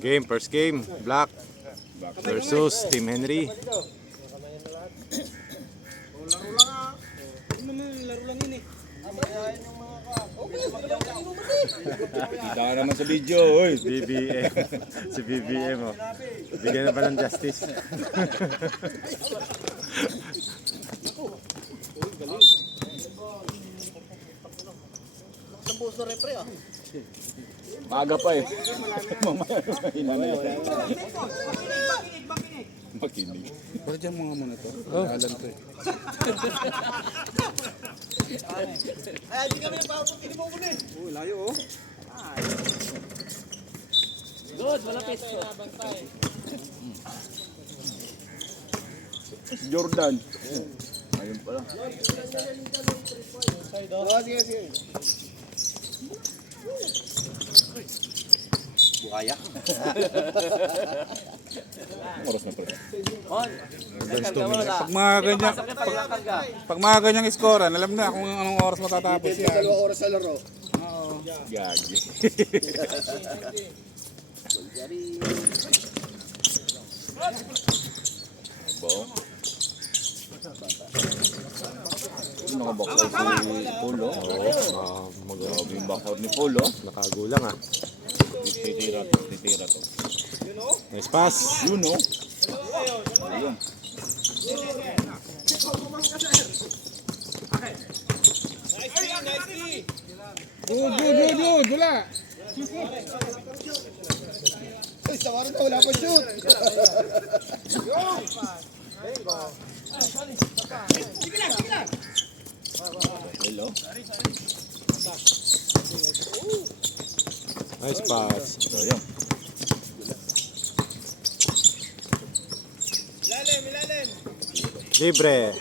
Game, first game, Black versus Team Henry. Kita ka naman sa video, oy. BBM. Si BBM, oh. Bigyan na pa ng justice. Maaga pa eh. Mamaya hinanay. Makinig. Pero dyan mga muna to. Alam to eh. Ay, di kami nagpapapot. Hindi mo ko na eh. Oh, layo oh. Good, malapit. Jordan. Ayun pala. Oh, sige, sige. Bukaya. Oras na pala. Pag mga ganyang scorean, alam na kung anong oras matatapos yan. Dalawang oras sa laro. Gagi. Bo. Nakabakor si Polo. Grabe yung bakor ni Polo. Nakagulang, ah. Titira to. Nice pass. Yun oh. Ayun. Good. Wala. Ay, sa oras na wala pa shoot. Hello. Nice pass. So, ayun. Libre.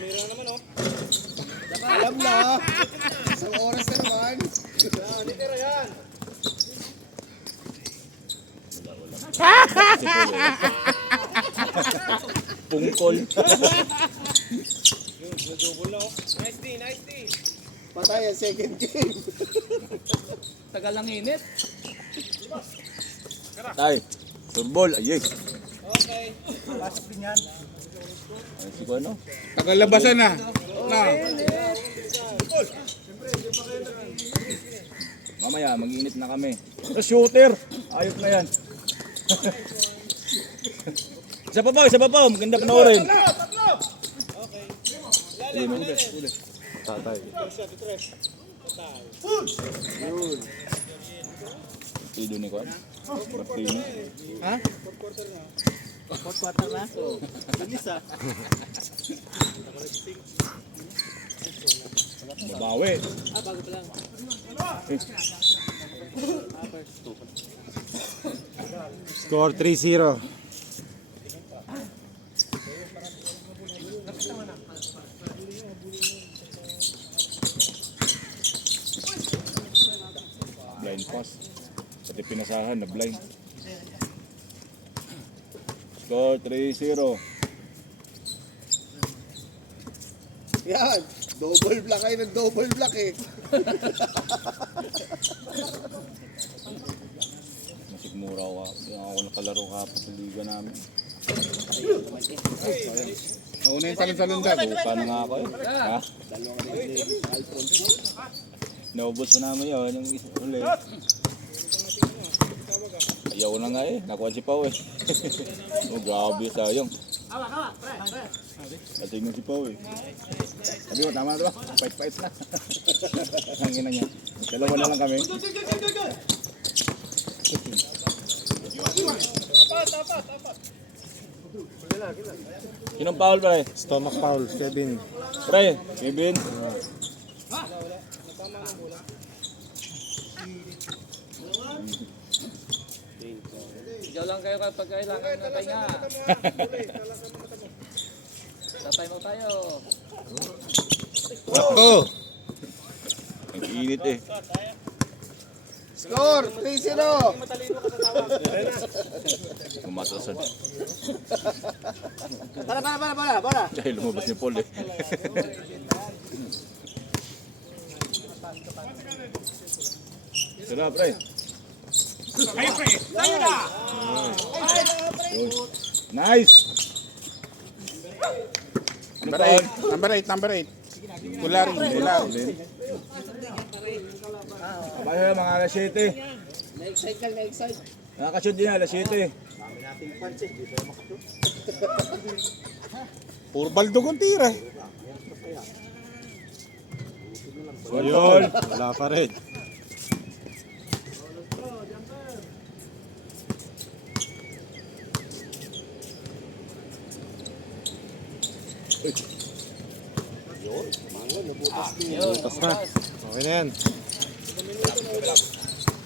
Alam na. Isang oras na naman. Pungkol. Patay ang second game. Tagal ng init. Tay. Turbol. Ayun. Pasok din yan. Ay, si ano? Tagalabasan na. Na. Mamaya, mag-iinit na kami. Shooter! Ayos na yan. Isa pa po. Maganda panoorin. Tatay. Tido ni Kwan. Martino. Ha? Fourth quarter na? Bilis ah. Babawi. Bago pa lang. Score 3-0. Blind pass. Pati pinasahan na blind. Score 3-0. Yan. Double block kayo ng double block eh. Masikmura ako. Ako nakalaro kapag sa liga namin. Nauna yung salon-salon daw. Buka na nga ako eh. Ha? Naubos pa namin yun. Yung isa ulit. Ayaw na nga eh. Nakuha si Pao eh. Oh, grabe sayang. Kating si Pao eh. Sabi mo, tama na ba? Fight na. Ang ina niya. Dalawa na lang kami. Sinong foul pre? Stomach foul, Kevin. Pre, Kevin. Diyaw lang kayo kapag kailangan na tayo nga. Tatay mo tayo. Oh! Ang init eh. Score 3-0. Kumatasan. Bola. Dahil lumabas ni Paul eh. Sarap pre. Tayo na! Nice! Number 8. Number 8. Number 8. Tularin. Tularin. Kaya mga alas 7. Na-excite lang, na-excite. Nakakashoot din alas 7. Puro baldog ang tira. Ayun, wala pa rin. Butas na. Okay na yan.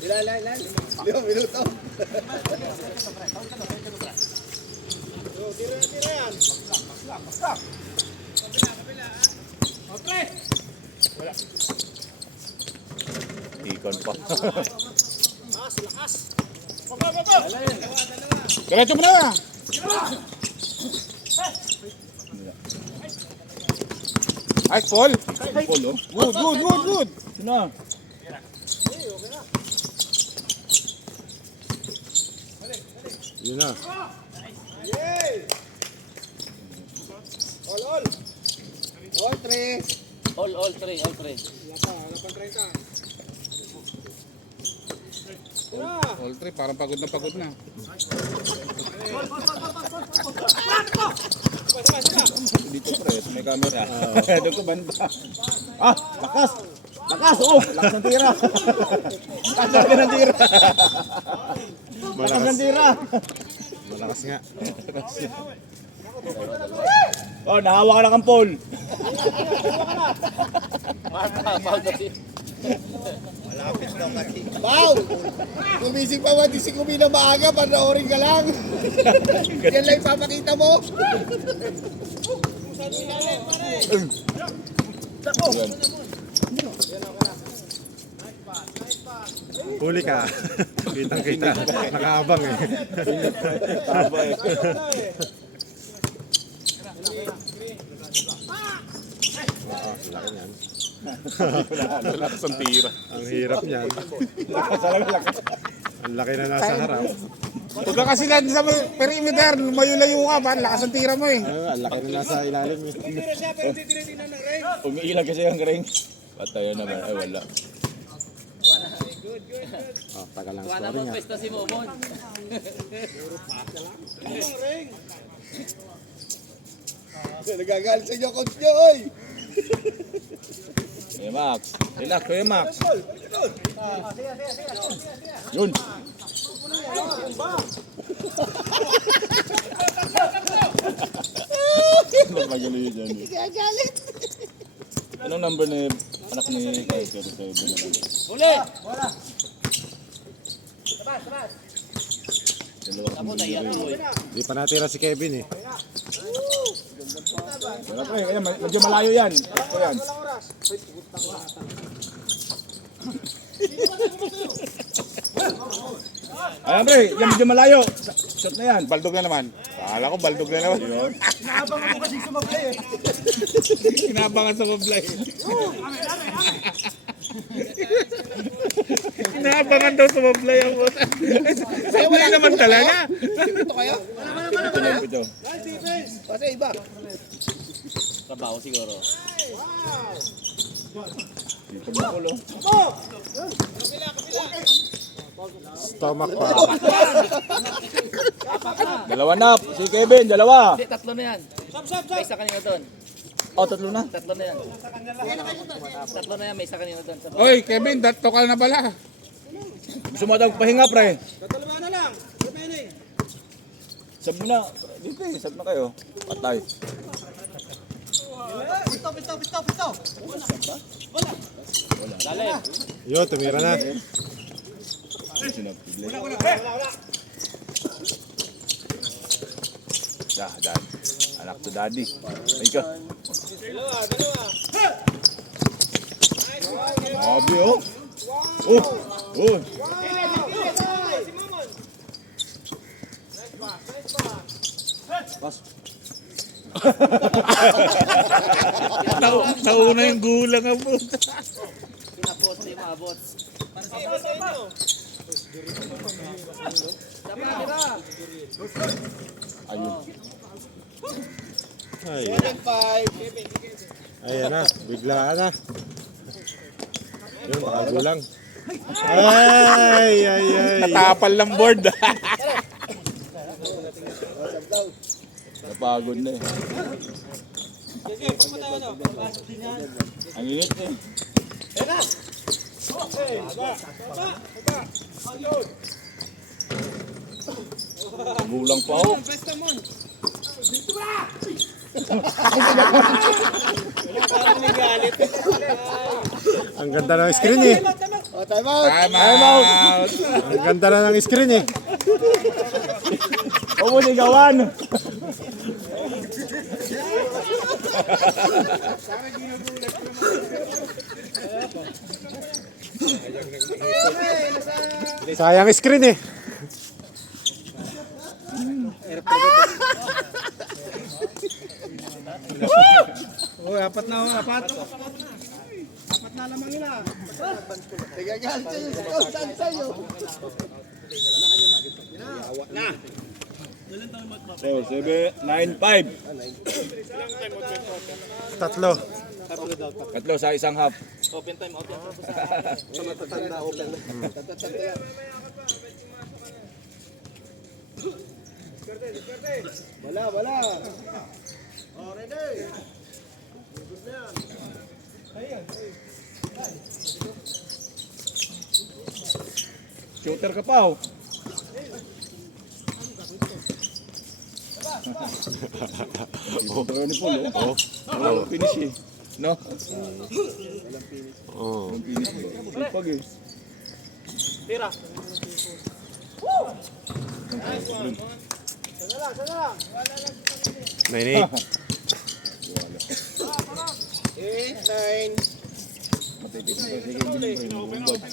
Ilan. 5 minuto. Ikon pa. Diretso mo na. Ay, Paul. Paul, oh. Good. Sino? Yun na. All 3. All three. All 3, parang pagod na. Dito pre, may camera. Doon ko banda. Ah, lakas! Lakas! Oh, lakas ng tira. Lakas ng tira. Lakas ng tira. Malakas nga. Oh, nahawa ka na kang Paul. Wow! Gumising pa 1 na maaga, panoorin ka lang. Yan lang ipapakita mo. Yan. Huli ka. Kitang-kita. Nakaabang eh. Taba eh. Laki niyan. Lakas ang tira. Ang hirap niyan. Lakas talaga, lakas. Ang laki na nasa harap. Huwag ka kasi lang sa perimeter, lumayo-layo ka, pa lakas ang tira mo eh. Ang laki na nasa ilalim eh. Umiilag kasi ang ring. Patay naman. Ay, wala. Oh, tagal lang Wala story namang niya. pesta si Momon. Nagagalit sa inyo, coach nyo, oy! Eh, Max. Relax, Kuya Max. Yun. Magaling dyan. Nagagalit! Anong number ni anak ni Kaiser? Huli! Ako na yan, boy. Hindi pa natira si Kevin eh. Pero pre, ayan, medyo malayo yan. Ito yan. Ayan pre, yan medyo malayo. Shot na yan. Baldog na naman. Akala ko baldog na naman. Inabangan sa mablay. Inabangan daw sa mablay ang buta. Sabi naman talaga. Ito kayo? Ito na ito. Kasi iba. Trabaho siguro. Dito mo kulo. Stomach pa. Dalawa na. Si Kevin, dalawa. Hindi, tatlo na yan. May isa kanina doon. Oh, tatlo na. Tatlo na yan. Tatlo na yan, may isa kanina doon. Sa Oy, Kevin, tokal na pala. Gusto mo daw pahinga pre. Tatlo na lang. Sabi na. Dito eh, sabi na kayo. Patay. Lalim. Yo, tumira na. Dah, dad. Anak to daddy. Ay ka. Grabe oh. Oh. Oh. Pas. Nauna yung gulang ang buta. Pinapos na yung maabot. Tama na tira. Ayun. Ay, 7-5. ayan na. Biglaan na. Yun, makagulang. Ay, ay, ay. Natapal ng board. Napagod na eh. Ang init eh. Gulang pa ako. Ang ganda ng screen eh. O, time out. Time out. Ang ganda na ng screen eh. Huwag mo sigawan. Sayang screen eh. Nagagal sa'yo. Saan sa'yo? So, 7-9-5. Tatlo. Tatlo sa isang half. Wala. Shooter ka pa oh. Shooter ni Paul oh. Walang finish eh. No? Oh. Walang finish eh. Pag eh. Nine, 8-9. Matitik na. Sige, bilhin mo rin. Bumbag.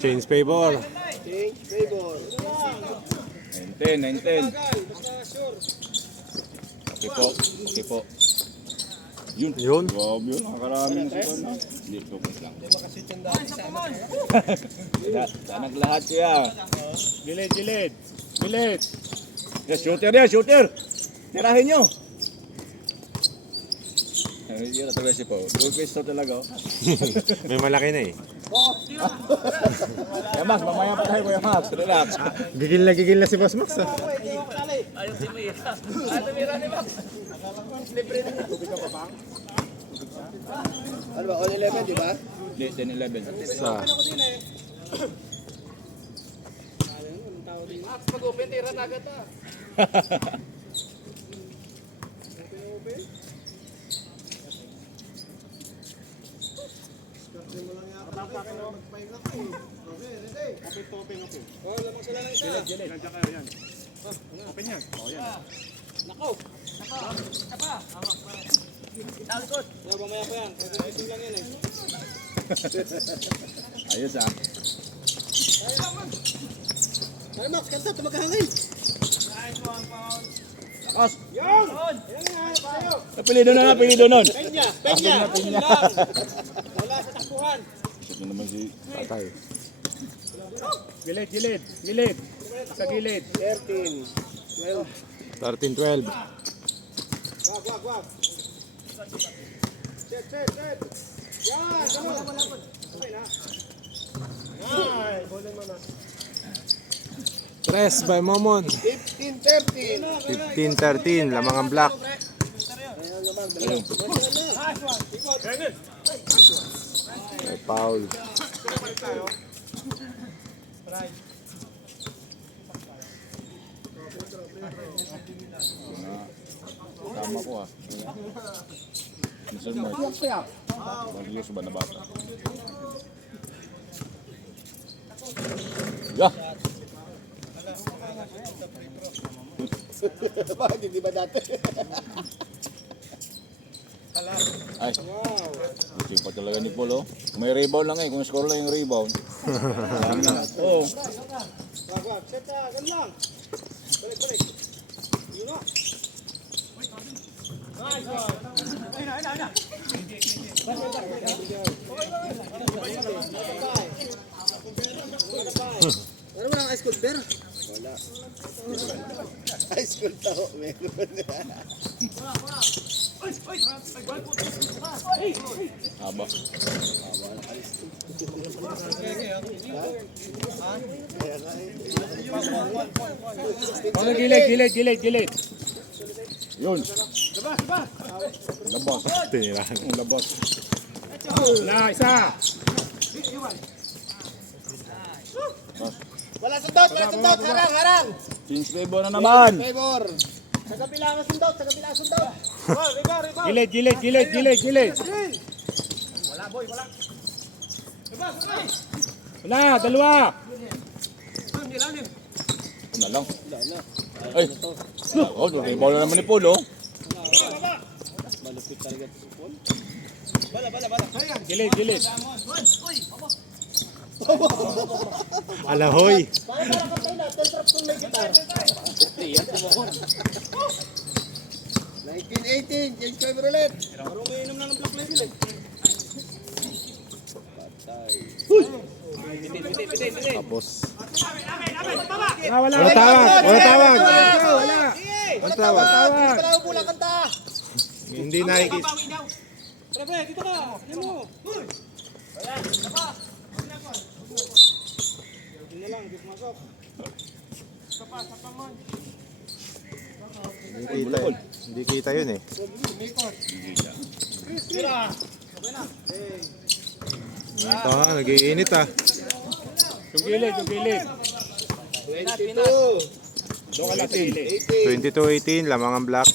Change favor. Change favor. 9-10. Okay po. Yun. Grabe yun. Nakarami na si Juan. Hindi, focus lang. Tanag lahat siya. Gilid. Yes, shooter. Tirahin nyo. Yun na talaga si Pao. Two peso talaga. May malaki na eh. Kuya Max, mamaya pa tayo Kuya Max. Relax. Gigil na si Boss Max ah. Ayaw tumira. Ayaw tumira ni Max. Ano ba? All 11, di ba? Hindi, 10-11. Sa. Max, mag-open, tira na agad ah. Ayos ah. Ay, Max, kanta, tumagahangin. Lakas. Napilido nun. Penya. Wala sa takbuhan. Ito naman si... Patay. Gilid. Sa gilid. 13. 12. 13-12. Wag. Set. Yan, ganun. Ay, bolan mo na. Press by Momon. 15-13. 15-13. Lamang ang black. Ayan naman, dalawa. May foul. Tama ko ah. Minsan mo. Marius ba na bata? Yeah. Bakit hindi ba dati? Ay. Sipa talaga ni Paul oh. May rebound lang eh. Kung score lang yung rebound. Oo. Wag. Set, ganun lang. Balik. Yun na. Nice one. Ano walang ice cold beer? Wala. Ice cold tao, meron. Haba. Mga gilid. Yun. Labas. Tinirahan. Labas. Na, isa. Wala sundot, harang. Change favor na naman. Favor. Sa kabila ang sundot. Gilid. Wala, dalawa. Ano lang. Ay. Oh, may bola naman ni Paul, oh. Gilid. Alahoy. 1918, change favor ulit. Tapos. Wala. Wala tawag. Wala tawag. Hindi pa lang pula kanta. Hindi nakikita. Hindi kita yun eh. Ito nga, nag-iinit ah. Yung gilid. 22. Doon ka lang sa gilid. 22-18, lamang ang black.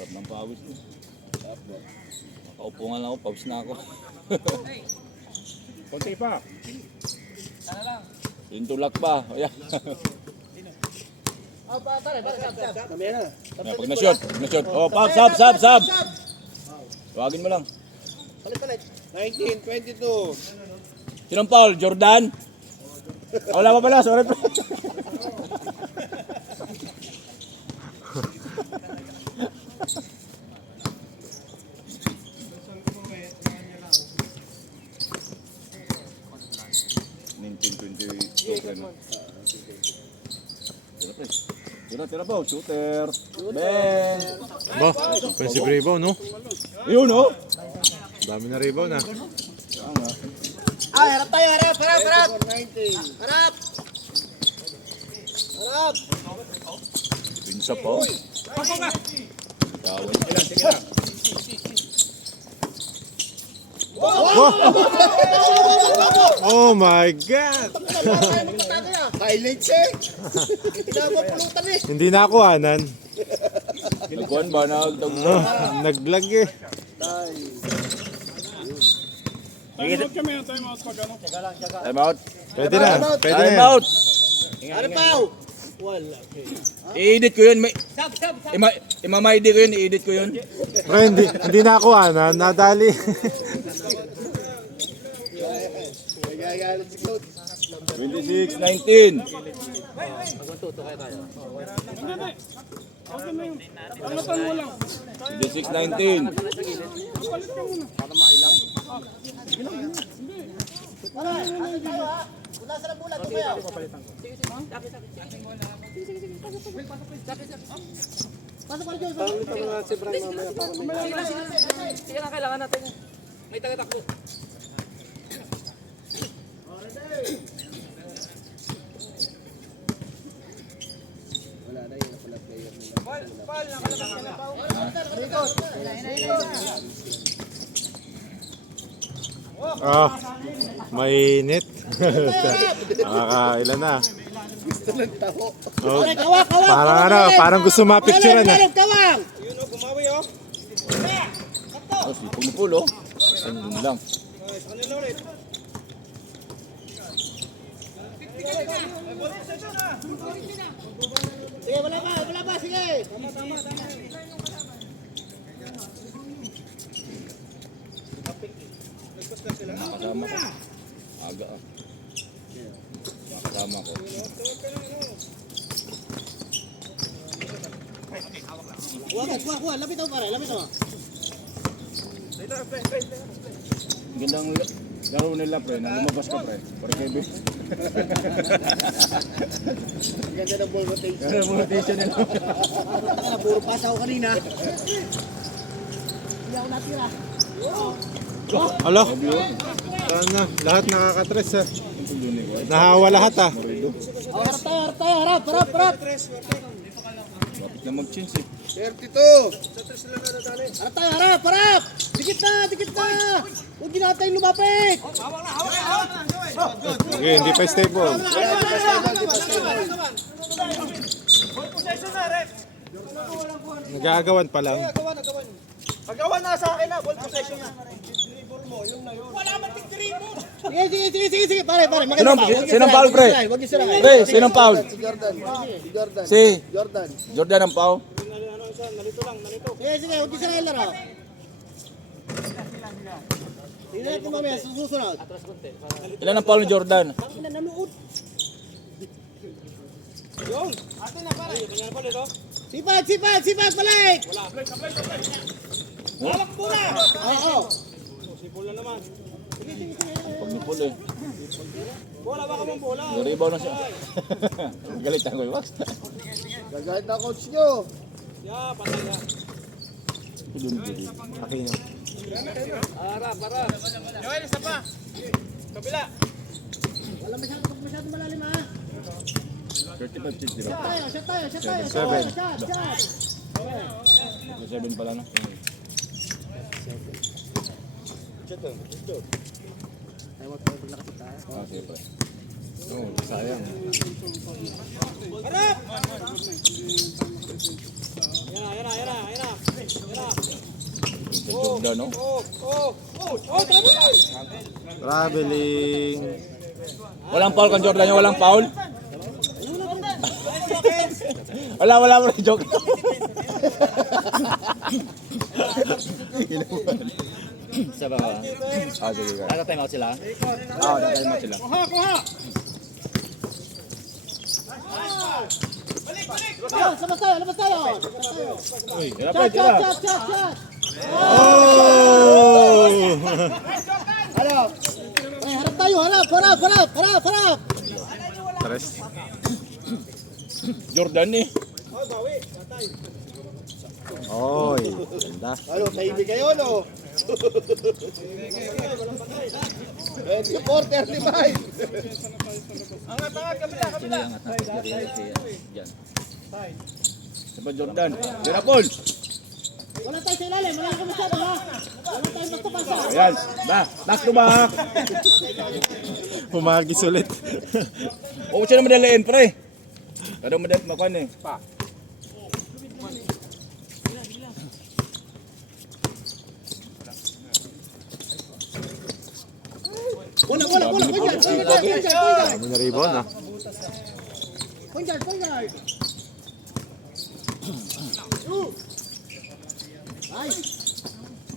Sarap ng pawis ko. Nakaupo nga lang ako, pawis na ako. Konti pa. Yung tulak pa. Ayan. Ayan, pag na-shot. Oh, pop, sab. Tawagin mo lang. Palit. 1922. Sinong Paul? Jordan? Wala pa pala, sorry. Tira po, shooter. Bang! Ba, offensive rebound no? Yun, oh! Dami na rebound ah. Harap tayo, harap. Harap. Pinsa po. Tawad. Sige lang. Oh my God! Highlights eh. Hindi na mapulutan eh. Hindi na ako anan. Nagkuhan ba? Naglag eh. Time out. Pwede na Time yan. out. Ano pa? I-edit ko yun. Imama-edit ko yun. I-edit ko yun. Pero hindi na ako anan. Nadali. Nagagalit si Claude. 26-19. 26-19. Wala sa bulan. Tumayaw. Pasok ka dyan. Sige lang, kailangan natin. May taga-takbo. Ah, mainit. Nakakailan na. Gusto ng taho. Oh, parang gusto mapicturean na. Kawang! Oh, sipong ni Paul, oh. Ayun lang. Sige, wala pa, sige. Kasama ko. Aga ah. Kasama ko. Kuha. Lapit ako pare, lapit ako. Gandang laro nila pre, nang lumabas ka pre. Para kay Bill. Ganda ng ball rotation. Ganda ng rotation nila. Taka na, puro pass ako kanina. Hindi ako natira. Alo? Saan na? Lahat nakakatres ha. Ito yun eh. Nahawa lahat ha. Oh, harap tayo, harap. Lapit na mag-change eh. 32. Harap. Dikit na. Huwag ginatay lumapit. Okay, hindi pa stable. Nagagawan pa lang. Paggawa na sa akin na, ball possession na. Wala man tigri mo. Sige. Pare. Sinong foul, pre? Huwag niyo sirain. Pre, sinong foul? Si Jordan. Si Jordan. Jordan ang foul. Sige, huwag niyo sirain laro. Tingnan natin mamaya, susunod. Ilan ang foul ni Jordan? Nanood. Sipag, balik! Wala. Oo. Pag nipul eh. Nag-rebound na siya. Galit ang Wax. Gagahit na coach nyo. Akin yun. Wala masyadong malalim ha. 35-60 lang. Shot tayo. 7. Shot. 7 pala no? Ah, sige pre. Oo, sayang. Sa Jordan no? Traveling. Walang foul kan Jordan, walang foul. Wala mo joke. Sa ba? Ah, sige ka. Naka-time out sila? Ah, naka-time out sila. Labas tayo. Tira pre, tira. Shot. Oh! Harap tayo, harap. Tres. Jordan eh. Oy, ganda. Ano, tahimik kayo, no? 24-35. Sa Jordan. Tira Paul. Wala tayo sa ilalim, wala ka masyado, ha? Wala tayong basta-basta. Ayan. Back to back. Humagis ulit. Oo siya na madalain pre. Pero madalit makuha eh. Wala. Kami na rebound ha. Point guard. Nice.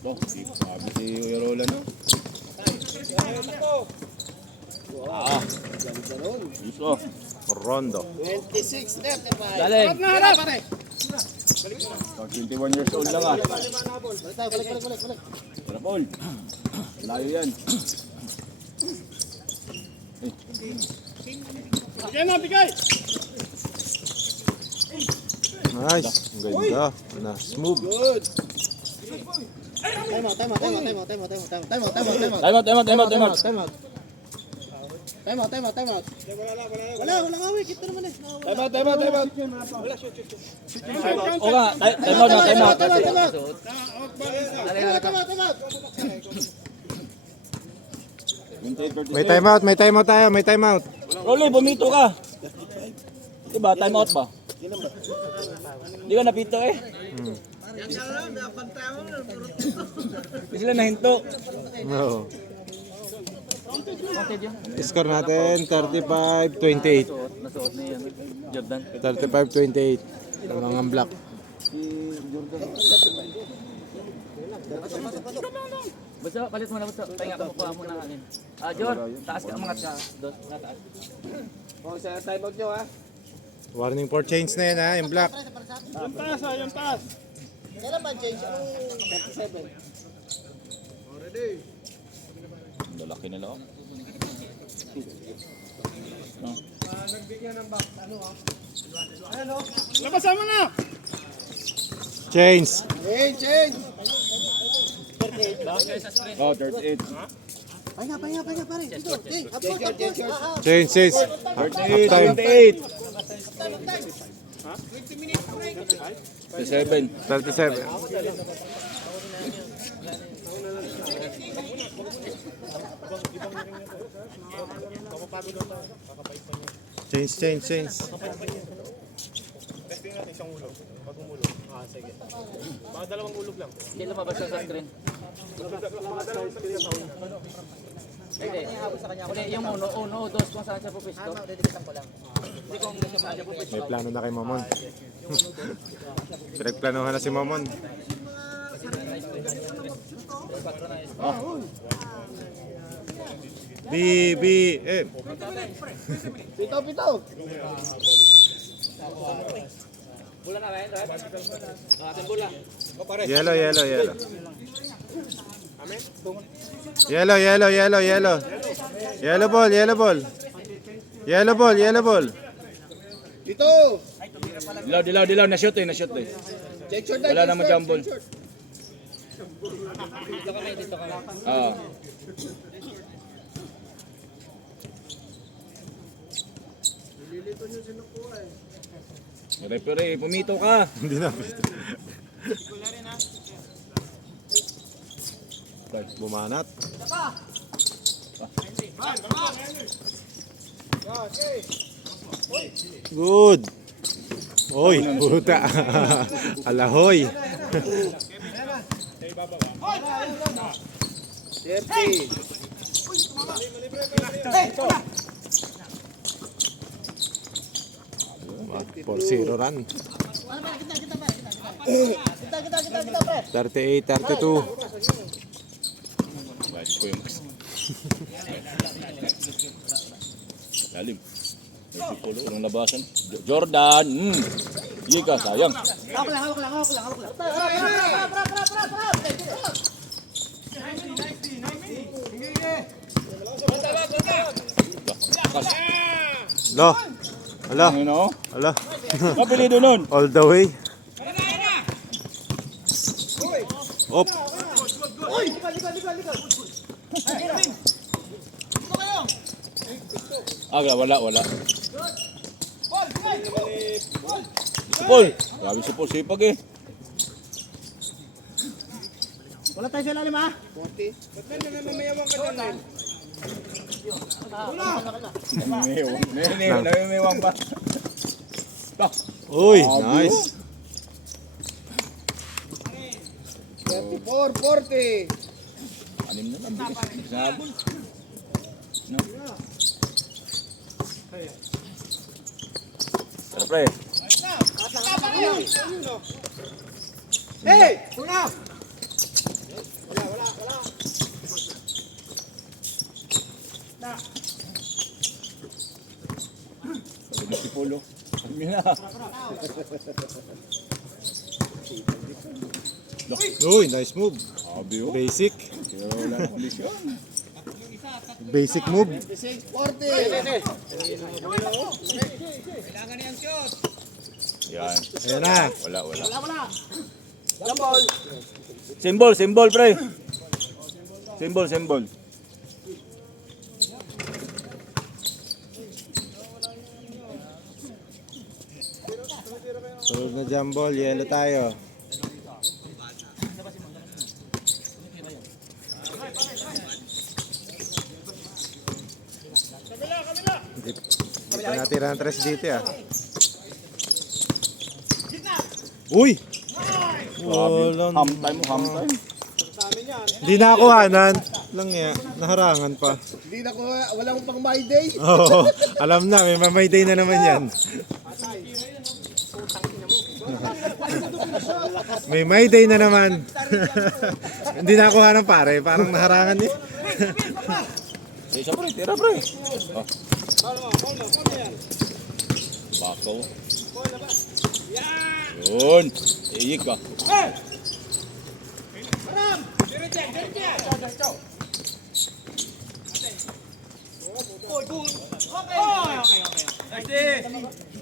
Oh, sabi si Roland. Iso. Rondo. 26 left, pare. Galing. Harap, pare. 21 years old lang ah. Balik. Tira Paul. Layo yan. Nice. Ang ganda. Na smooth. Good. Time out. Wala nga, wait. Kita naman eh. Time out. O nga, time out. May timeout tayo. May timeout. Rolly, bumito ka. Diba, time out ba? Hindi ka napito eh. Hindi sila nahinto. No. Score natin 35-28. Nasuot na yan. Jordan. 35-28. Ang mga black. Buso, palit mo na buso. Pahinga ka, makuha mo na akin. Jor, taas ka, umangat ka. Dos, taas. O, sa time out nyo ha. Warning for change na yan ha, yung black. Yung taas ha, yung taas. Kailan ba change? Anong 37? Lalaki na lang. Labasan mo na! Change. Change! Oh, 38. Pahinga pare. Dito, change. Change, change. 38. Time. 38. 37. 37. Change, change, change. Hindi lumabas siya sa screen. Hindi. Hindi, yung uno, dos kung saan siya pupisto. Hindi kung saan siya pupisto. May plano na kay Mamon. Pinagplanohan na si Mamon. BBM. Pito. Bula na rin, Red? Ating bula. Yellow, yellow, yellow. Yellow, yellow, yellow, yellow. Yellow ball, yellow ball. Yellow ball, yellow ball. Dito. Dilaw. Na-shoot eh. Check short Wala naman jumble. Dito kami. Ah. Referee, pumito ka. Hindi na. Bumanat. Good. Oy, puta. Alahoy. 30. For zero run. 38, 32. Watch ko yung mas. Lalim. May pulo ng labasan. Jordan. Hindi ka, sayang. Hawak lang. Lo. Ala. Ano? Ala. Kapilido nun. All the way. Op. Wala. Si Paul. Grabe si Paul, sipag eh. Wala tayo sa lalim ha. Namimewang pa. Uy, nice. 34, 40. Anim na lang, bilis. Sabon. No? Siyempre. Hey! Tuna! Sabi si Polo. Sabi na. Uy, nice move. Sabi oh. Basic. Pero wala na kondisyon. Basic move. 40. Yan. Ayan na. Wala. Jambol. Symbol, pre. Symbol. Tulog na jambol. Yellow tayo. Hindi pa natira ng tres dito ah. Uy! Walang... Ham time. Hindi na ako hanan. Lang ya. Naharangan pa. Hindi na ko, wala akong pang my day. Oo. Alam na, may mamay day na naman yan. May day na naman. Hindi nakuha ng pare, parang naharangan niya. Isa pre, tira pre. Oh. Bakaw. Yun. Iyik ka.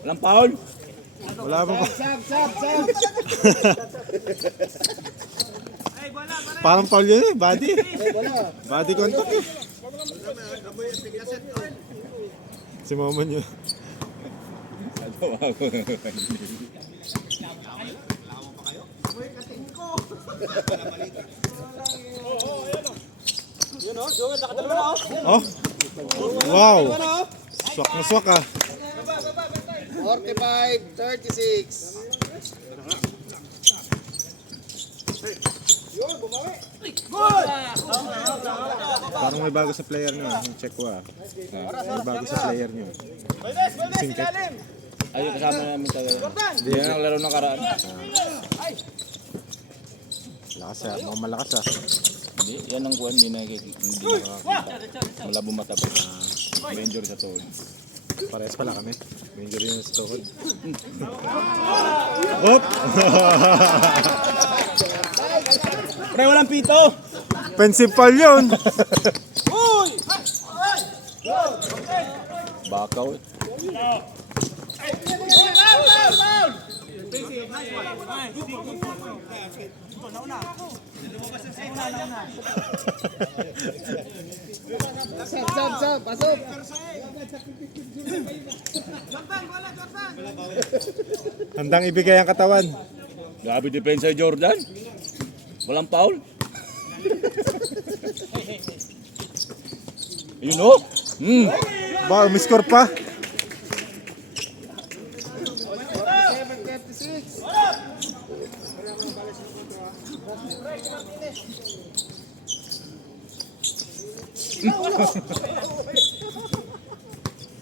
Walang foul. Wala pa pa. Parang foul yun eh, body. Body contact eh. Si Moman yun. Oh. Wow. Swak na swak ah. 45-36. Parang may bago sa player nyo. Yung check ko ah. May bago sa player nyo. Singket. Ayun, kasama namin talaga. Hindi na naglaro ng karaan. Lakas ah. Mga malakas ah. Hindi, yan ang kuhan. Hindi nakakita. Malabo mata pa. May injury sa tuhod. Parehas pala kami. May injury yun sa tuhod. Op! Pre, walang pito! Offensive foul yun! Bakaw. Sab, pasok. Handang ibigay ang katawan. Grabe depensa ni Jordan. Walang foul. Yun o. Ba, umiscore pa.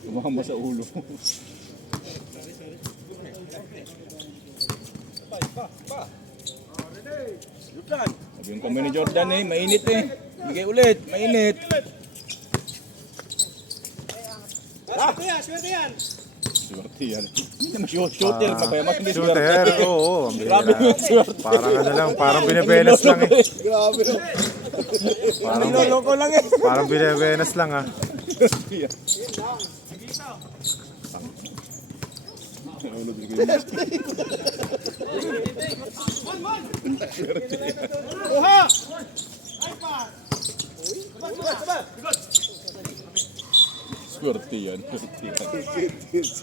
Kumama sa ulo. Sabi yung kami ni Jordan eh, mainit eh. Bigay ulit, mainit. Swerte yan. Hindi naman shooter, mabayaman hindi Shooter, oo. Grabe yung swerte. Parang ano lang, parang binebenas lang eh. Grabe. Parang, Niloloko lang eh. parang binebenas lang ah. Swerte yan.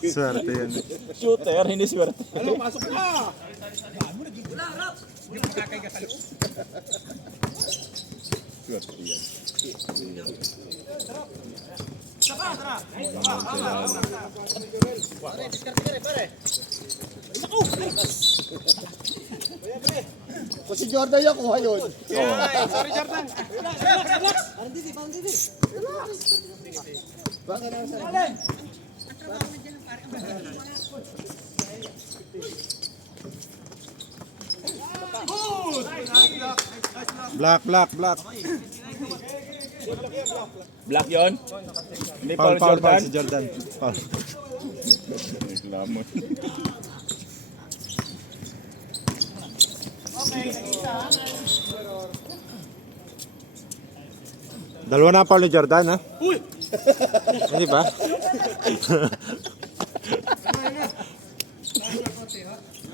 Swerte yan. Shooter, hindi swerte. Swerte yan. Kung si Jordan yung kuha yun. Sorry, Jordan. Black. Black yon? Hindi Foul, Paul foul, Jordan? si Jordan. Foul. Reklamo. Dalawa na ang foul ni Jordan ha? Uy! Hindi ba?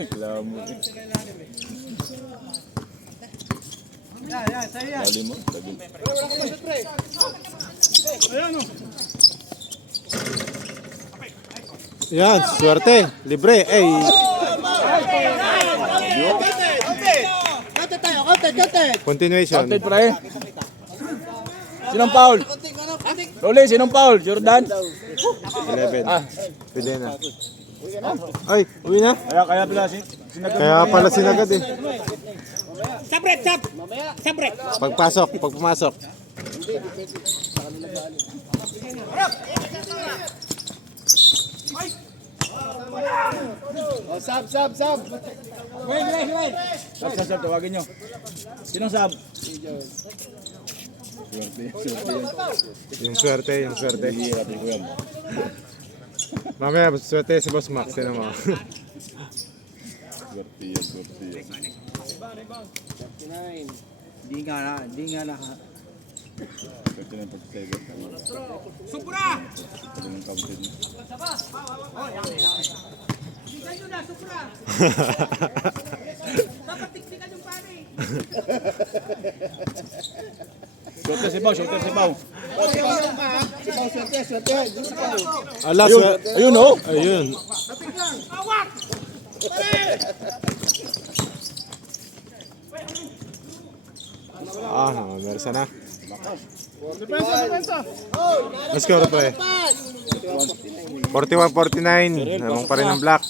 Reklamo. Dali mo. Yan, swerte. Libre. Eh, continuation. Counted pre. Sinong foul? Roli, sinong foul? Jordan? 11. Ah. Pwede na. Ay, uwi na. Kaya pala Kaya pala sinagad eh. Sabret! Pagpasok, pagpumasok. Oh, sub. Sab, tawagin nyo. Sinong sab? Yung swerte, yung swerte. Hirap ko yan. Mamaya, swerte si Boss Max. Sino mo? Swerte yan. Hindi nga na. Swerte na yung pag-seven. Supra! Ito yung counted niya. Shooter si Pao. Swerte. Ala, Ayun oh! ayun. Mersa na. Let's go, pre. 41-49. Namang pa rin ng black.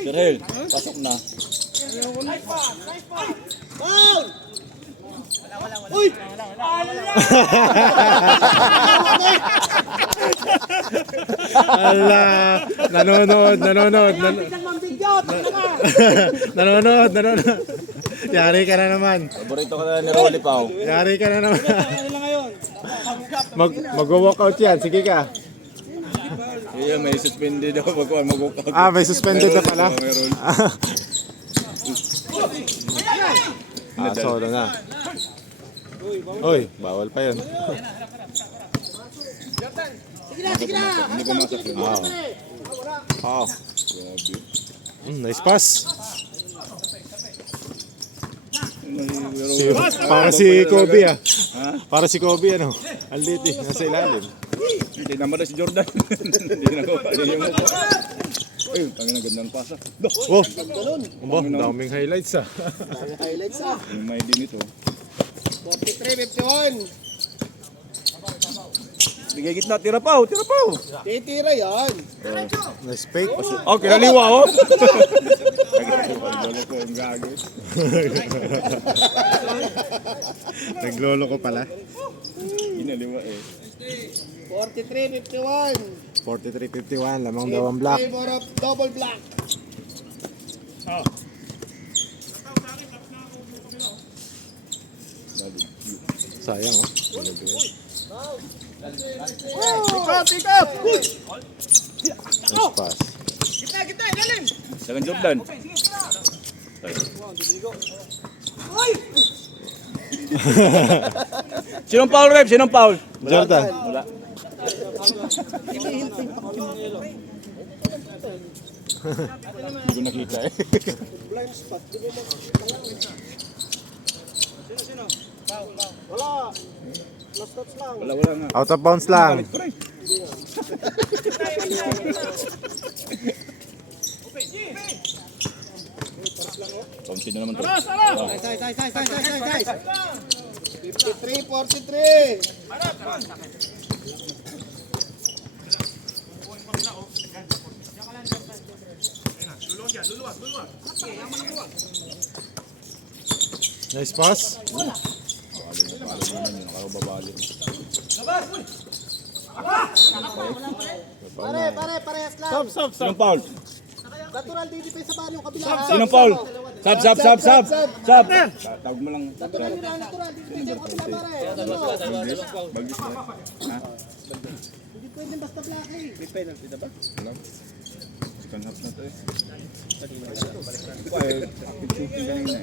Terhel, pasok na. Uy! Ala, nanonood. Nanonood. Yari ka na naman. Paborito ka na ni Rolly Pao. Yari ka na naman. Mag-walkout yan. Sige ka. Iya, may suspended ako mag-walkout. May suspended na pala. Meron. Solo na. Uy, bawal pa yun. Hindi pumasok yun. Nice pass. Para Para si Kobe Ha? Para si Kobe ano. Aliti, nasa ilalim. Hindi naman na si Jordan. Hindi na ko. Hindi mo ko. Ay, tangin ang gandang pasa. Oh, daming highlights Highlights ah. Yung may din ito. 43-51. Bigay gitna, tira Pao. Titira yan. Nice fake. Oh, kinaliwa oh. Lolo ko yung gagi. Naglolo ko pala. Kinaliwa eh. 43-51. 43-51, lamang daw ang black. Favor of double black. Sayang oh. Pick up! Nice pass. Sagan Jordan. Sinong foul, Rep? Sinong foul? Jordan. Wala. Hindi ko nakita eh. Wala. Last touch lang. Wala nga. Out of bounds lang. Kaunti na naman to. Nice. 53-43. Nice pass. Parehas lang. Sinong foul? Natural DDP sa paano yung kabila. Sinong foul? Sab. Tawag mo lang. Natural DDP sa kabila pare. Bagis na. Ha? Hindi pwede basta black eh. May penalty na ba? Wala. Second half na to eh. Ay, shooting kanina eh.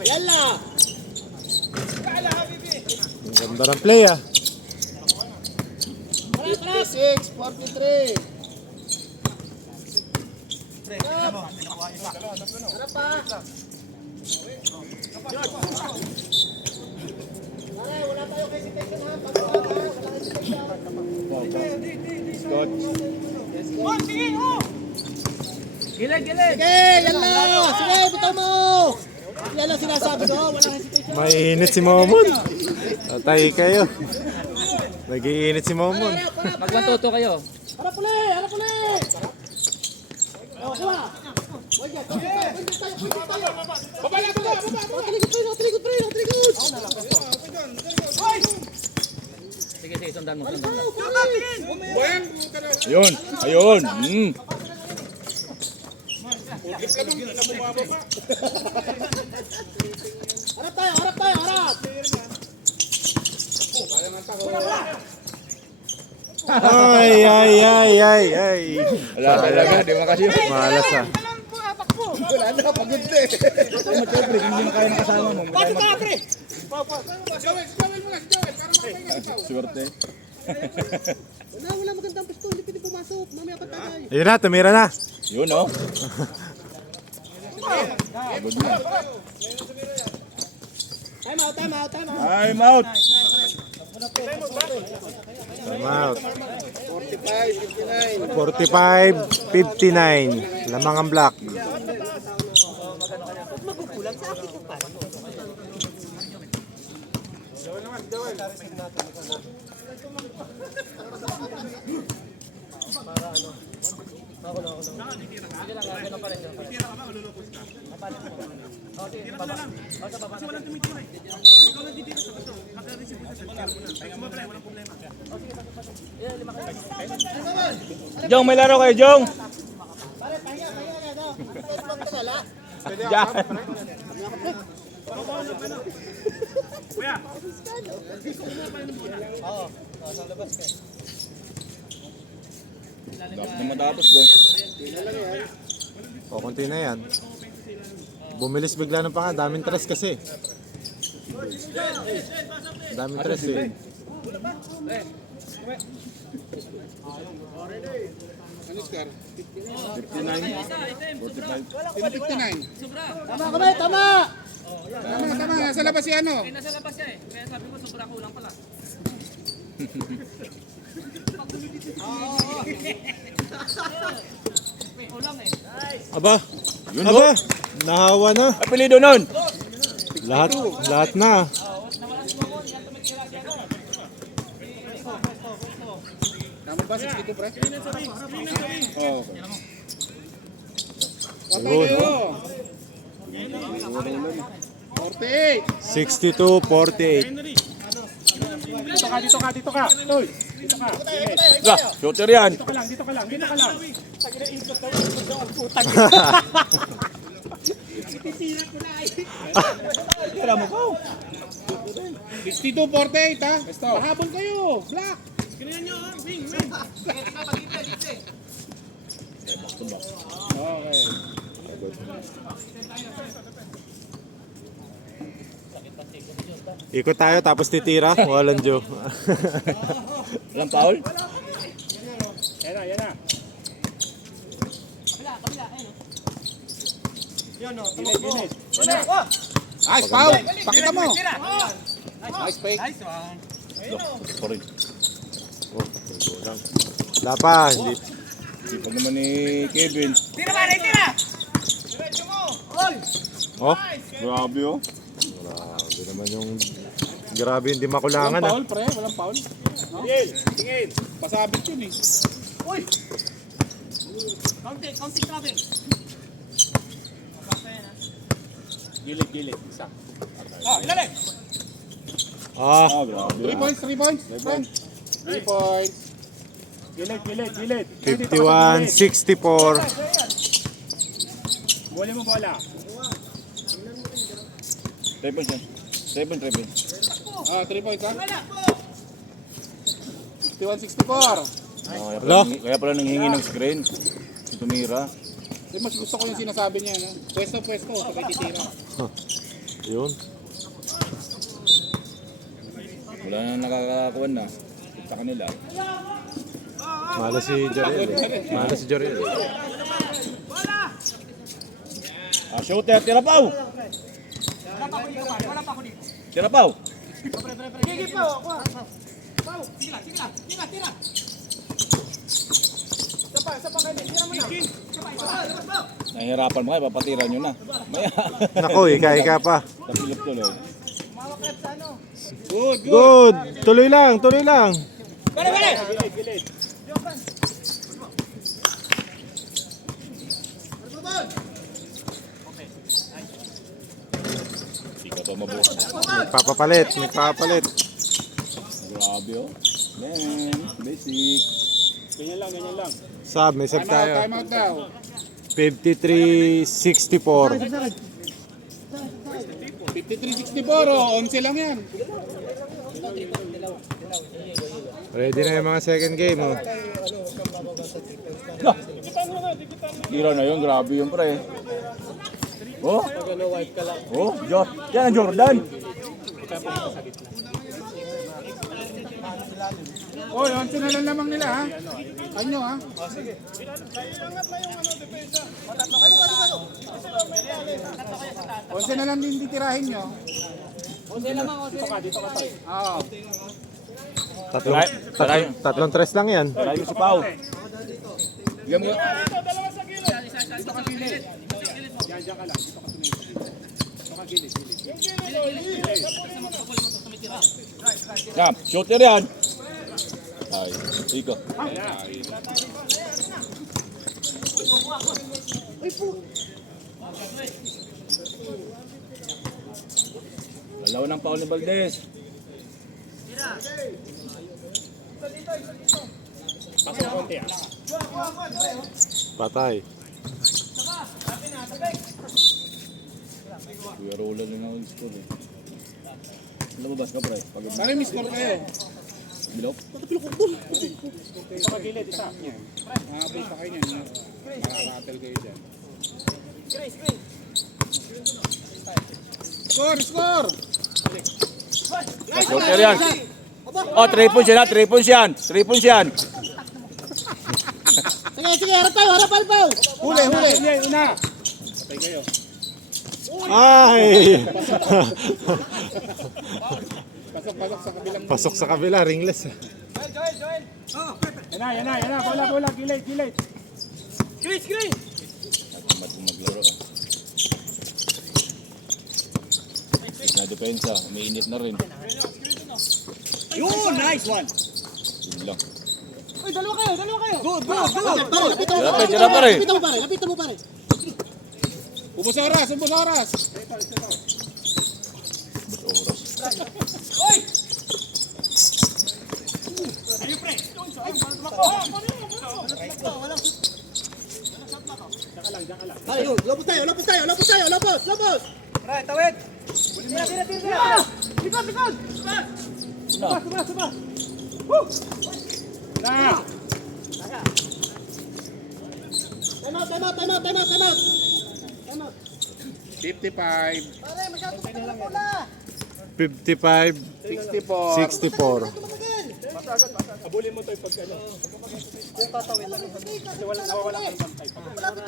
Yalla! Ang ganda ng play 56-43. Wala tayo hesitation ha. Scott. Gilid! Sige, yalla! Sige, bitaw mo! Yan lang sinasabi ko, walang hesitation. Mainit si Momon. Tatay kayo. Nag-iinit si Momon. Maglantoto kayo. Harap uli! Oh, kuha. Wag yan. Pwede tayo. Baba. Nakalikod, pre. Sige, sundan mo. Ayun, ayun. Harap tayo. Ay. Wala talaga, di makasyo. Malas ah. Wala na, pagod na eh. Siyempre, hindi na kaya nakasama mo. Bakit tayo, pre? Swerte. Wala magandang pisto. Hindi pwede pumasok. Mamaya pa tayo. Ayun na, tumira na. Yun, oh. Pagod na. Time out. Time out. Time out. 45-59. Lamang ang black. Jong, may laro kayo, Jong. Diyan. Dapat na matapos doon. O, konti na yan. Bumilis bigla ng panga. Daming tres kasi. Daming tres eh. Ano, Scar? 59. Tama kami, tama! Tama, nasa labas si ano? Nasa labas siya eh. Kaya sabi ko, sobra kulang pala. May ulang eh. Aba. Yun, Aba. Nahawa na. Apelido nun. Lahat na. Tama ba? 62, pre? Oo. Ayun. 62-48. Dito ka. Toy. Dito ka. Shooter yan. Dito ka lang. Tira mo ko. 62-48 ha. Pahabol kayo. Black. Okay. Ikot tayo tapos titira. Walang Joe. Walang foul? Yan na. Gilid. Nice, foul. Pakita mo. Nice fake. Sorry. Wala pa. Hindi. Sipag naman ni Kevin. Oh. Grabe oh. Grabe naman yung... Grabe hindi makulangan ah. Foul, pre. Walang foul. Tingin. Pasabit yun eh. Counting. Gilid. Isa. Ah. Ah, grabe. 3 points. 3 points. Gilid. 51-64. Buli mo bola. 3 points yan. 3 points. 3 points ha. 61-64. Kaya pala nanghingi ng screen. Si Tumira. Mas gusto ko yung sinasabi niya. No? Pwesto. Sabay titira. Yun. Wala na nakakakuha na. Sa kanila. Malas si Joriel. Shooter, tira paw! Tira paw! Nahihirapan mo kayo, papatira nyo na. Maya. Nako, ika pa. Tapilip tuloy. Good. Tuloy lang. Gilid. Tumabo. Nagpapapalit. Grabe oh. Man, basic. Ganyan lang. Sub, may sub tayo. Time out daw. 53-64. 53-64, oh. 11 lang yan. Ready na yung mga second game. Oh. Tira na yun, grabe yun pre. Oh, yan ang Jordan. Oh, 11 na lang lamang nila, ha? Kanyo, ha? Onse na lang din titirahin nyo. Oo. Tatlong tres lang yan. Tayo si Pau. Bigyan mo. Diyan ka lang. Dito ka tumingin. Dito ka gilid. Yan, shooter yan. Ay, ikaw. Dalawa ng Paul ni Valdez. Patay. Kuya Roland yung ako score eh. Lumabas ka pre. Pag Sari, miss-score kayo. bilok. Dito ka gilid, isa. Makakabay pa kayo niyan. Makakatel kayo dyan. Score! Shooter yan. Oh, 3 points yan ha. 3 points yan. 3 points yan. Sige, harap tayo. Huli! Una! Patay kayo. Ay! Pasok sa kabilang. Pasok sa kabila, ringless. Yan na. Bola, gilid. Maglaro. Na depensa, umiinit na rin. Yun, nice one. Yun lang. Uy, dalawa kayo. Good. Tira pare. Lapitan mo pare. Ubus oras! Bus oras. Ayun, lopos tayo. Right, tawid. Tira. Likod. Suba. Na! Time out. 55, Pare, masyadong sa bola. 55-64. 64. Abulin mo to yung pagkano. Yung tatawid lang.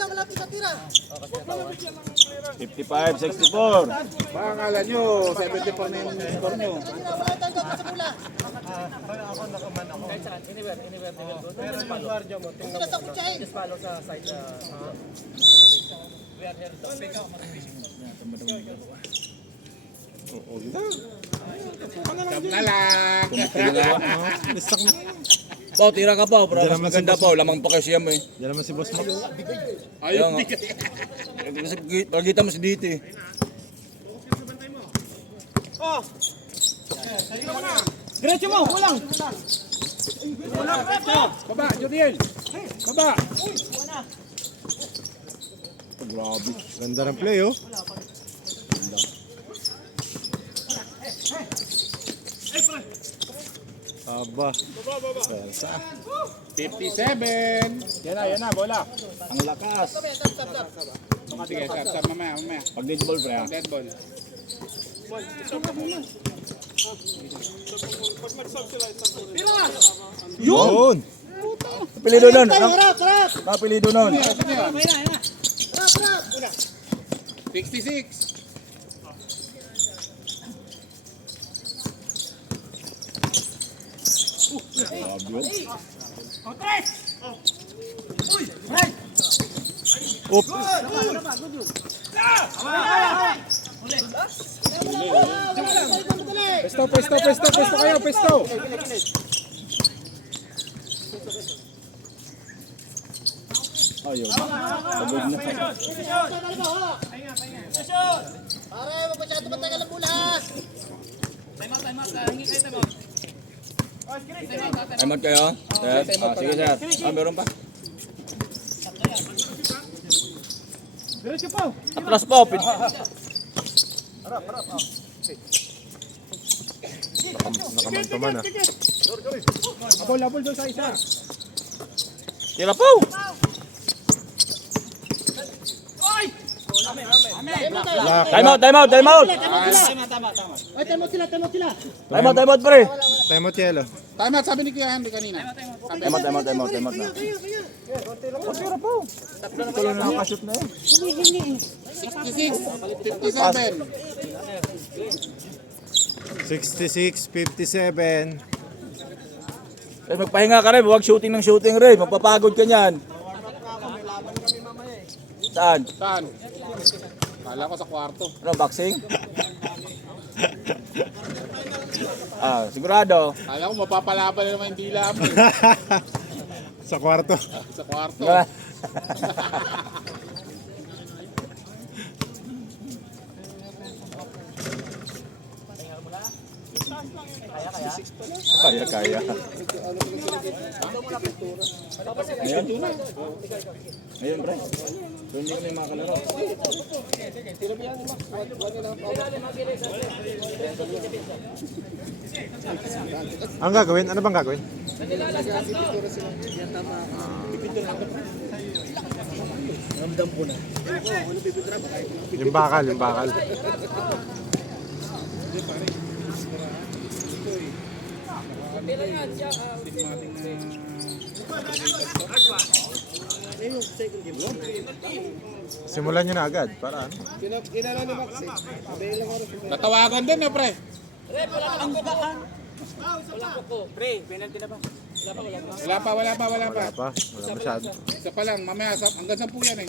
Malapit na tira. 55-64. Baka akala nyo, 74 na yung score nyo. Malapit na sa bola. Sa kutsahin. Stop na lang. Pao, tira ka pa. Para Diyan mas naman si maganda Boss. pa. Lamang pa kayo siyam eh. Diyan naman si Boss Max. Ayaw nga. Kasi pagkita mo si Dito eh. Diretso mo, kulang. Baba, Jodiel. Baba. Grabe. Ganda ng play, oh. Aba. Persa. 57. Yan na, bola. Ang lakas. Sige, stop, mamaya. Pag dead ball pre ha. Dead ball. Yun! Apelido nun. Harap. Apelido nun. 66. Grabe yun. Oop! Pesto kayo, pesto. Ayaw. Pagod na. Pare, huwag masyado matagal ang bola. Timeout kayo? Sir? Sige sir. Meron pa. Diretso pa. Atlas po. Nakamantaman ah. Abol doon sa isa. Tira po. Timeout. Ay, tama sila. Timeout pre. Time out yellow. Tama, sabi ni Kuya Henry kanina. Timeout na. Ito lang nakakashoot na yun. 56, 57. 66-57. Magpahinga ka rin. Huwag shooting ng shooting rin. Magpapagod ka niyan. Saan? Saan? Kala ko sa kwarto. Ano, boxing? Sigurado. Kala ko mapapalaban na naman yung dila mo. Sa kwarto. Sa kwarto. Kaya. Ngayon, pre. So, hindi kami makalaro. Ang gagawin? Ano bang gagawin? Yung bakal. Simulan nyo na agad para ano? Natawagan din pre. Wala pa. Wala masyado. Isa pa lang, mamaya hanggang 10 yan eh.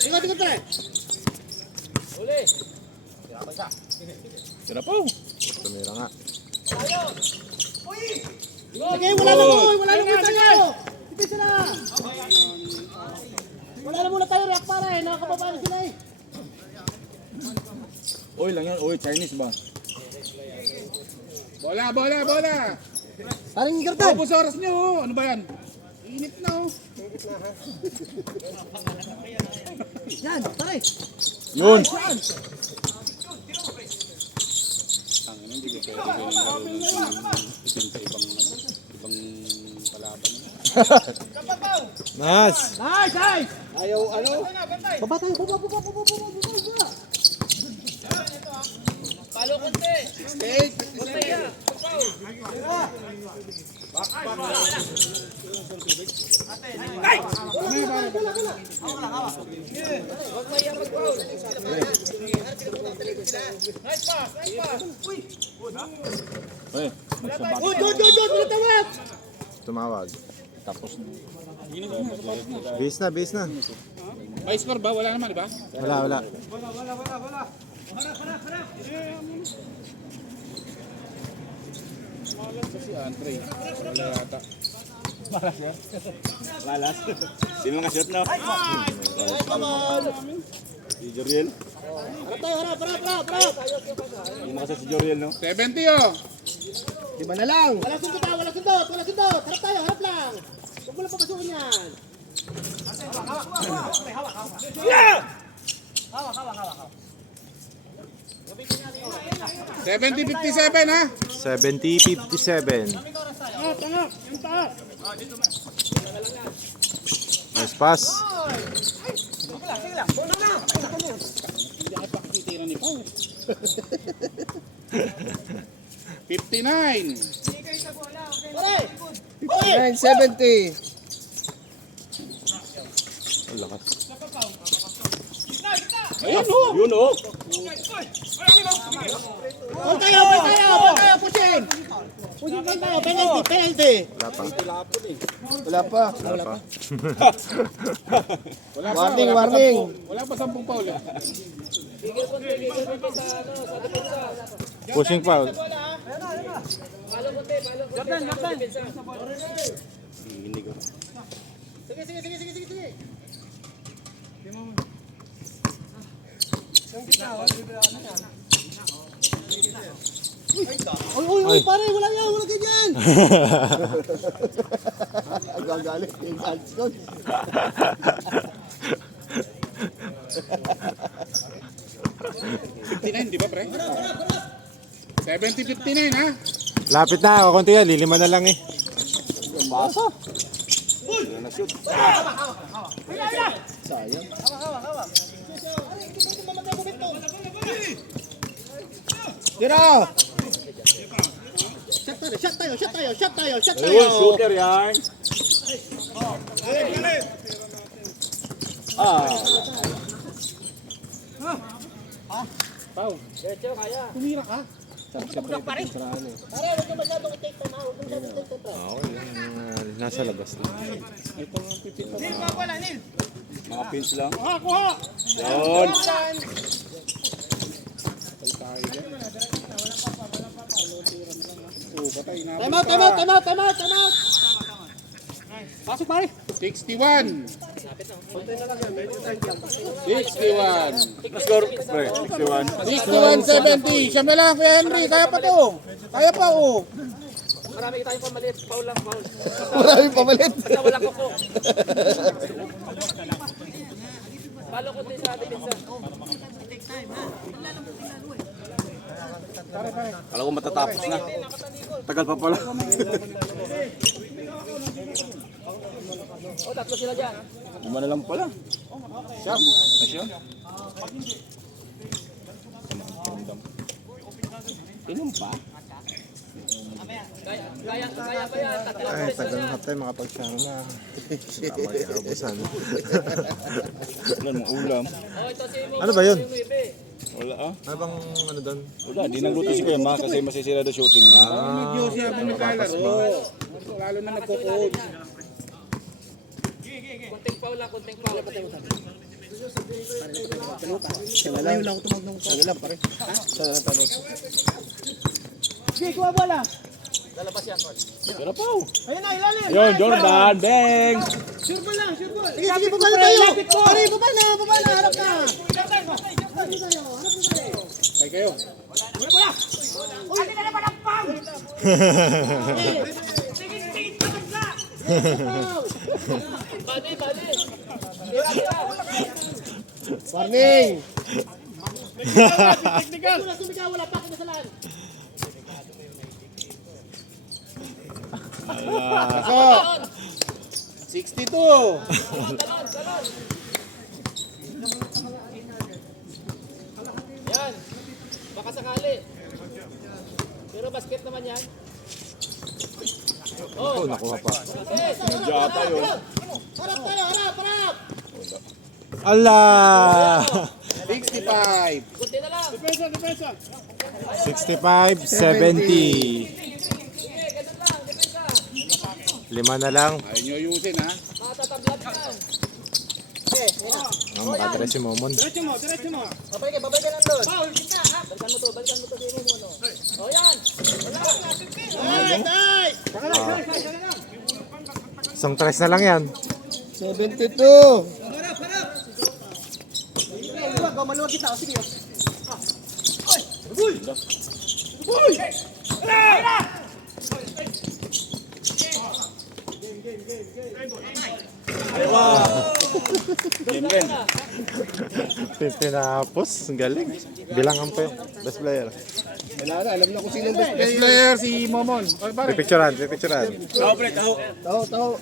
Tingnan, pre. Tira po. Tumira nga. Sige, wala na tayo. Ipin sila. Wala na muna tayo, react para eh. Nakakababa na sila eh. Oy lang yan. Oy, Chinese ba? Bola. Parang igartan. Tapos oras nyo, oh. Ano ba yan? Init na oh. Yan, pare. Yun. Nice! Nice! Ayaw, ano? Baba tayo, baba. Palo konti. Oy, Doon, wala tawag. Tumawag. tapos na. Base na. May score ba? Wala naman, di ba? Wala. Si Andre. Wala yata. Malas. Sino naka-shot na? Si Joriel. Harap. Yung naka-shot si Joriel, no? 70 oh. Diba na lang? Wala sundot. Harap tayo, harap lang. Huwag mo lang papasukin yan. 70-57 ha? 70-57. Nice pass. Titira ni Pao. 59. 970. Ang lakas. Ayun oh. Yun oh. Ball tayo, pusin. Pusin tayo, penalty. Wala pa. Warning. Wala pa 10 foul eh. Pushing foul. Sige. Uy, pare, wala yan, wala ganyan. Gagalit yung chance ko. 59, di ba pre? 70-59 ha? Lapit na, kakunti yan. Lilima na lang eh. Tira! Shot tayo. Shooter yan. Diretso, kaya. Pare, huwag ka masyadong i-take time ha. Huwag ka masyadong i-take time. Nasa labas na. Mga pins lang. Kuha! Yun. Oo, patay na. Time out. Pasok pare. 61. 61. Score. Pre, 61. 61-70. Siyam na lang, Kuya Henry. Kaya pa to. Kaya pa, oh. Marami tayong pamalit. Foul lang, foul. Maraming pamalit. Basta walang kuko. Palo ko din sa atin minsan. Kala ko matatapos na. Tagal pa pala. Oh, tatlo sila dyan. Lima na lang pala. Siyam. Asya? Inom pa? Kaya ba yan? Tatlo Ay, tagal na tayo makapagsyano na. Tama yung abusan. Wala mong ulam. Oh, ito si Mo. Ano ba yun? Wala ah. Ano bang ano doon? Wala, di nagluto si Kuya Ma kasi masisira daw shooting niya. Mag-Diyos siya kung naglalaro. Lalo na nagko-coach. Kunting foul lang, kunting foul. Ngayon lang ako tumag ng Ano lang pare? Sa lang tanong. Sige, kuha bola. Lalabas yan, coach. Tara po. Ayun na, ilalim. Yon, Jordan, bang! Sure ball. Sige, baba na tayo. Pare, baba na. Harap na. Kaya kayo. Bali. Warning. Sumigaw, wala pa kinasalan. So, 62. Yan. Baka sakali. Pero basket naman yan. Oh, nakuha pa. Jata yun. Harap. Allah! 65. Kunti na lang. 65, 70. Sige, ganun lang. Depensa. Lima na lang. Ayaw nyo ayusin ha. Matatablat yan. Makadres si Momon. Babay ka nandun. Balikan mo to si Momono. O yan. Isang tres na lang yan. 72. Maluwag kita. Sige. Game. 50 na hapos. Ang galing. Bilangan pa yung best player. Wala na, alam na kung sino best Best player si Momon. O, pare. Pipicturean. Taho.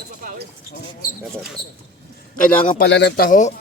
Kailangan pala ng taho.